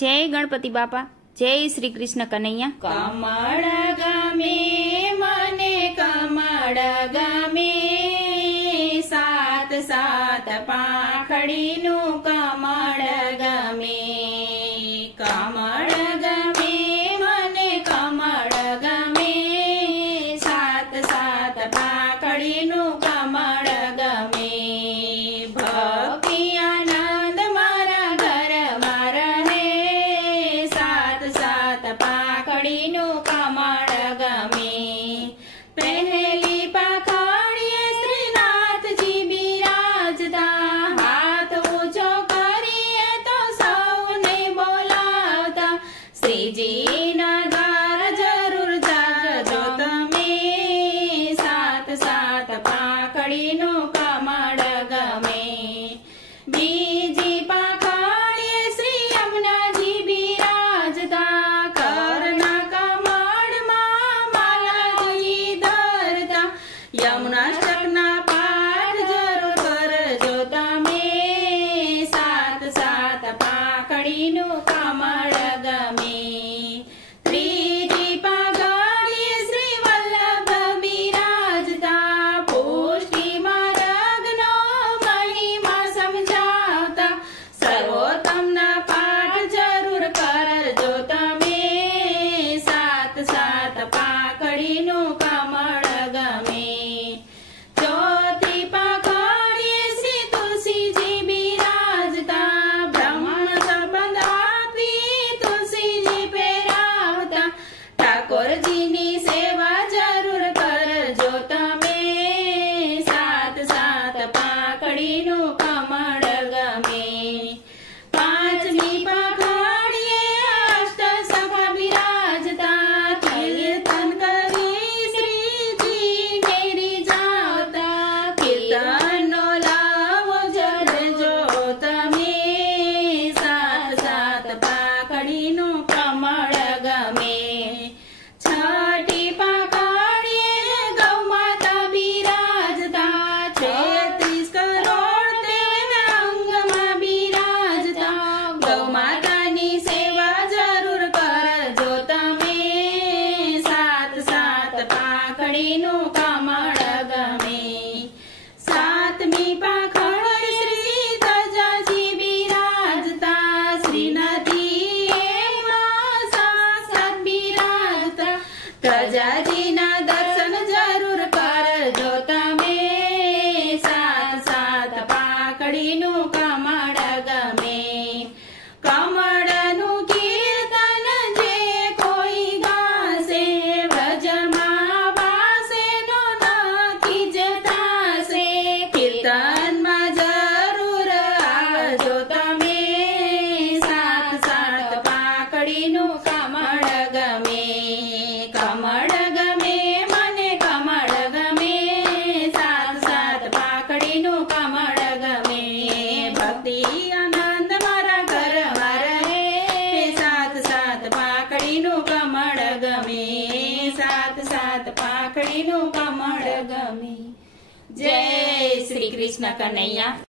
जय गणपति बापा। जय श्री कृष्ण कन्हैया। कमळ गमे मने कमळ गमे सात सात पाखडीनु कमळ गमे कमळ गमे मने कमळ गमे सात सात पाखडीनु कमळ गमे भक्ति आनंद मारा घर मार हे सात सात पाखडीनु कमळ गमे पहली पाखडीए श्रीनाथजी बिराजता हाथ ऊंचो करीए तो सौने बोलावता श्रीजी ना द्वार जरूर जागजो तमे सात सात पाखडीनु कमळ गमे बीजी पाखडीए श्री यमुनाजी बिराजता करणा कमळमा मालाजी धरता यमुनाष्टकना पाठ जरूर करजो तमे सात सात पाखडीनु कमळ गमे त्रीजी पाखडीए श्री वल्लभ बिराजता पुष्टि मार्गनो महिमा समजावता सर्वोत्तमना पाठ जरूर करजो तमे सात सात पाखडीनु कमळ गमे चौथी पाखडीए श्री तुलसीजी बिराजता ब्रह्मण संबंध आपी तुलसीजी पेरावता ठाकोरजीनी सेवा जरूर करजो तमे सात सात पाखडीनु कमळ गमे पांचमी पाखडीए अष्ट सखा बिराजता कीर्तन करी श्रीजी मेरी जावता कीर्तनो लावो जरजो तमे सात सात पाखडीनु कमळ गमे छठी पाखडीए गौमाता बिराजता 36 करोड देवना अंगमा बिराजता गौमातानी सेवा जरूर करजो तमे सात सात पाखडीनु कमळ गमे सातमी पाखडी श्री तजाजी बिराजता श्रीनाथीएमा साक्षात बिराजता तजाजीना दर्शन जरूर करजो तमे सात सात पाखडीनु कमळ गमे कमळनु कीर्तन जे कोई गासे व्रजमा वासेनो नक्की जतासे कीर्तनमा जरूर आवजो तमे सात सात पाखडीनु कमळ गमे कमळ गमे मने कमळ गमे सात सात पाखडीनु कमळ गमे भक्ति आनंद मारा घर मार हे सात सात पाखडीनु कमळ गमे सात सात पाखडीनु कमळ गमे। जय श्री कृष्ण कन्हैया।